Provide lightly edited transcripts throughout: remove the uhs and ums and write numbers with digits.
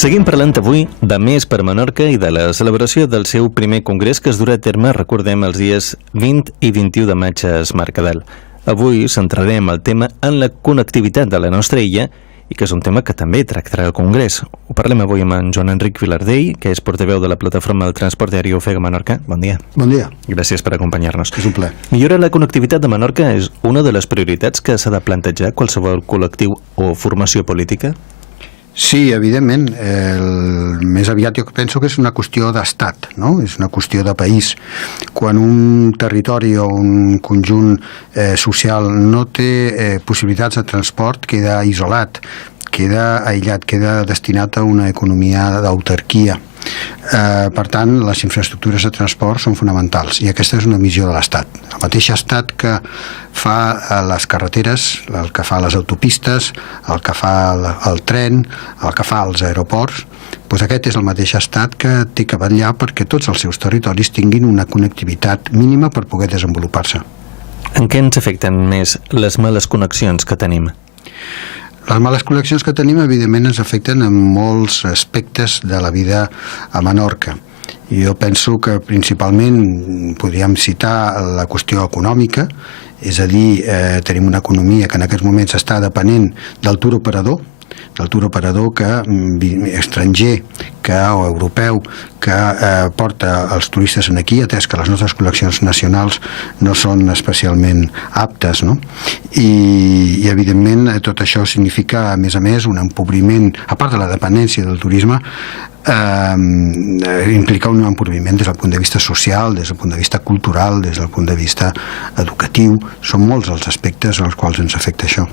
Seguim parlant avui de Més per Menorca i de la celebració del seu primer congrés que es durà a terme, recordem, els dies 20 i 21 de maig a Es Mercadal. Avui centrarem el tema en la connectivitat de la nostra illa i que és un tema que també tractarà el congrés. Ho parlem avui amb en Joan Enric Vilardell, que és portaveu de la plataforma del transport aeri Ofega Menorca. Bon dia. Bon dia. Gràcies per acompanyar-nos. És un plaer. Millorar la connectivitat de Menorca és una de les prioritats que s'ha de plantejar qualsevol col·lectiu o formació política? Sí, evidentment. Més aviat jo penso que és una qüestió d'estat, no? És una qüestió de país. Quan un territori o un conjunt social no té possibilitats de transport, queda isolat, queda aïllat, queda destinat a una economia d'autarquia. Per tant, les infraestructures de transport són fonamentals i aquesta és una missió de l'Estat. El mateix Estat que fa les carreteres, el que fa les autopistes, el que fa el tren, el que fa els aeroports, doncs aquest és el mateix Estat que té que vetllar perquè tots els seus territoris tinguin una connectivitat mínima per poder desenvolupar-se. En què ens afecten més les males connexions que tenim? Les males connexions que tenim, evidentment, ens afecten en molts aspectes de la vida a Menorca. Jo penso que principalment podríem citar la qüestió econòmica, és a dir, tenim una economia que en aquests moments està depenent del tour operador estranger o europeu que porta els turistes aquí, atès que les nostres col·leccions nacionals no són especialment aptes, no? I evidentment tot això significa, a més, un empobriment, a part de la dependència del turisme, implica un empobriment des del punt de vista social, des del punt de vista cultural, des del punt de vista educatiu. Són molts els aspectes als quals ens afecta això.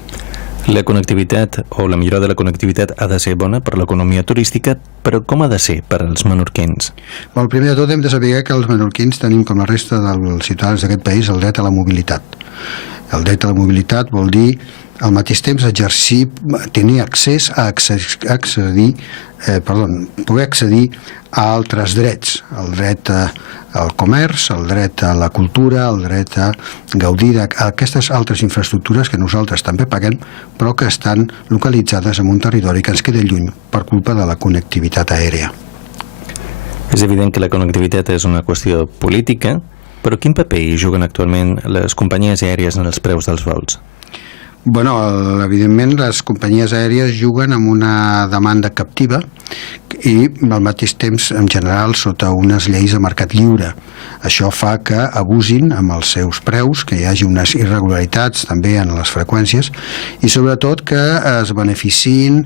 La connectivitat o la millora de la connectivitat ha de ser bona per l'economia turística, però com ha de ser per als menorquins? Primer de tot hem de saber que els menorquins tenim, com la resta dels ciutadans d'aquest país, el dret a la mobilitat. El dret a la mobilitat vol dir al mateix temps tenir accés a poder accedir a altres drets, el dret al comerç, el dret a la cultura, el dret a gaudir d'aquestes altres infraestructures que nosaltres també paguem, però que estan localitzades en un territori que ens queda lluny per culpa de la connectivitat aèria. És evident que la connectivitat és una qüestió política, però quin paper hi juguen actualment les companyies aèries en els preus dels vols? Evidentment les companyies aèries juguen amb una demanda captiva i al mateix temps, en general, sota unes lleis de mercat lliure. Això fa que abusin amb els seus preus, que hi hagi unes irregularitats també en les freqüències i sobretot que es beneficiïn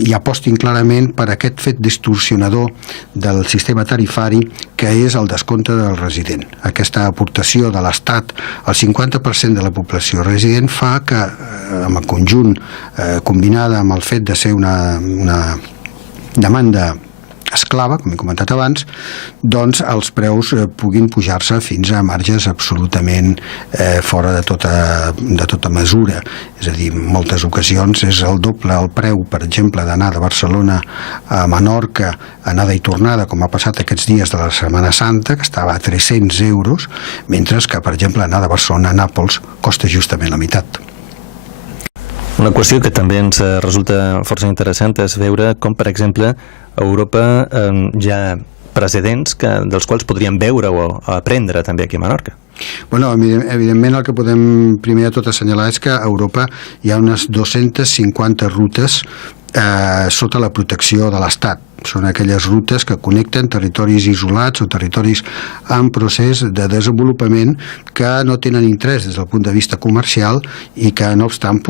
i apostin clarament per aquest fet distorsionador del sistema tarifari que és el descompte del resident. Aquesta aportació de l'Estat al 50% de la població resident fa que, en el conjunt, combinada amb el fet de ser una demanda esclava, com he comentat abans, doncs els preus puguin pujar-se fins a marges absolutament fora de tota mesura. És a dir, en moltes ocasions és el doble el preu, per exemple, d'anar de Barcelona a Menorca, anada i tornada, com ha passat aquests dies de la Setmana Santa, que estava a 300 euros, mentre que, per exemple, anar de Barcelona a Nàpols costa justament la meitat. Una qüestió que també ens resulta força interessant és veure com, per exemple, a Europa hi ha precedents dels quals podríem veure o aprendre també aquí a Menorca. Evidentment el que podem primer de tot assenyalar és que a Europa hi ha unes 250 rutes sota la protecció de l'Estat. Són aquelles rutes que connecten territoris isolats o territoris en procés de desenvolupament que no tenen interès des del punt de vista comercial i que, no obstant,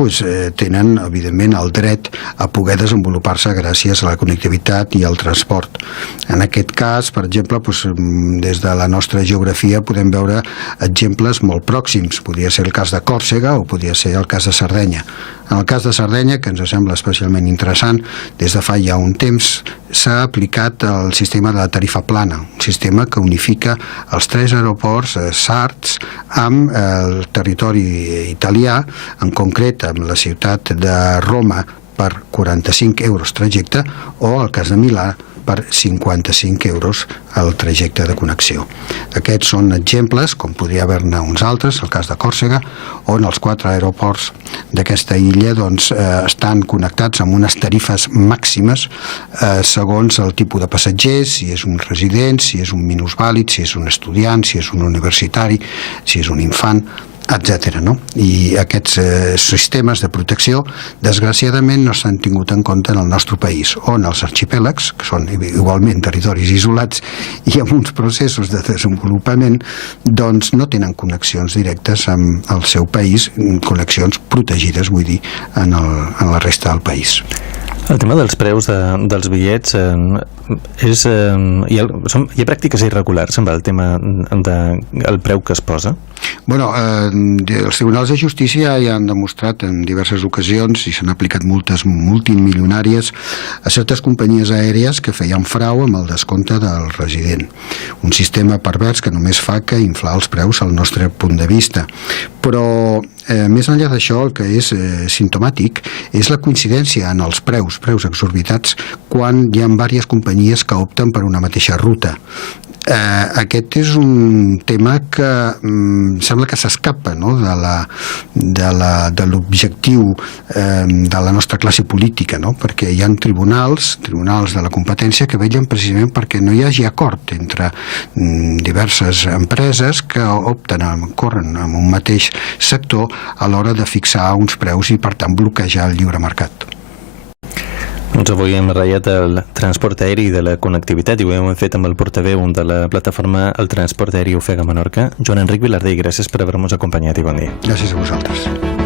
tenen, evidentment, el dret a poder desenvolupar-se gràcies a la connectivitat i al transport. En aquest cas, per exemple, des de la nostra geografia podem veure exemples molt pròxims. Podria ser el cas de Còrsega o podria ser el cas de Sardenya. En el cas de Sardenya, que ens sembla especialment interessant, des de fa ja un temps s'ha aplicat el sistema de la tarifa plana, un sistema que unifica els 3 aeroports sards amb el territori italià, en concret amb la ciutat de Roma per 45 euros trajecte, o el cas de Milà per 55 euros el trajecte de connexió. Aquests són exemples, com podria haver-ne uns altres, el cas de Còrsega, on els 4 aeroports d'aquesta illa estan connectats amb unes tarifes màximes segons el tipus de passatgers, si és un resident, si és un minusvàlid, si és un estudiant, si és un universitari, si és un infant, etc. I aquests sistemes de protecció desgraciadament no s'han tingut en compte en el nostre país, on els arxipèlags, que són igualment territoris isolats i amb uns processos de desenvolupament, doncs no tenen connexions directes amb el seu país, connexions protegides, vull dir, en la resta del país. El tema dels preus dels bitllets hi ha pràctiques irregulars amb el tema del preu que es posa? Els tribunals de justícia ja han demostrat en diverses ocasions i s'han aplicat multes multimilionàries a certes companyies aèries que feien frau amb el descompte del resident. Un sistema pervers que només fa que inflar els preus al nostre punt de vista. Però més enllà d'això, el que és simptomàtic és la coincidència en els preus exorbitats quan hi ha diverses companyies que opten per una mateixa ruta. Aquest és un tema que sembla que s'escapa de l'objectiu de la nostra classe política, perquè hi ha tribunals de la competència que vetllen precisament perquè no hi hagi acord entre diverses empreses que corren en un mateix sector a l'hora de fixar uns preus i per tant bloquejar el lliure mercat. Doncs avui hem ratllat el transport aeri de la connectivitat i ho hem fet amb el portaveu de la plataforma El Transport Aeri Ofega Menorca, Joan Enric Vilardell. Gràcies per haver-nos acompanyat i bon dia. Gràcies a vosaltres.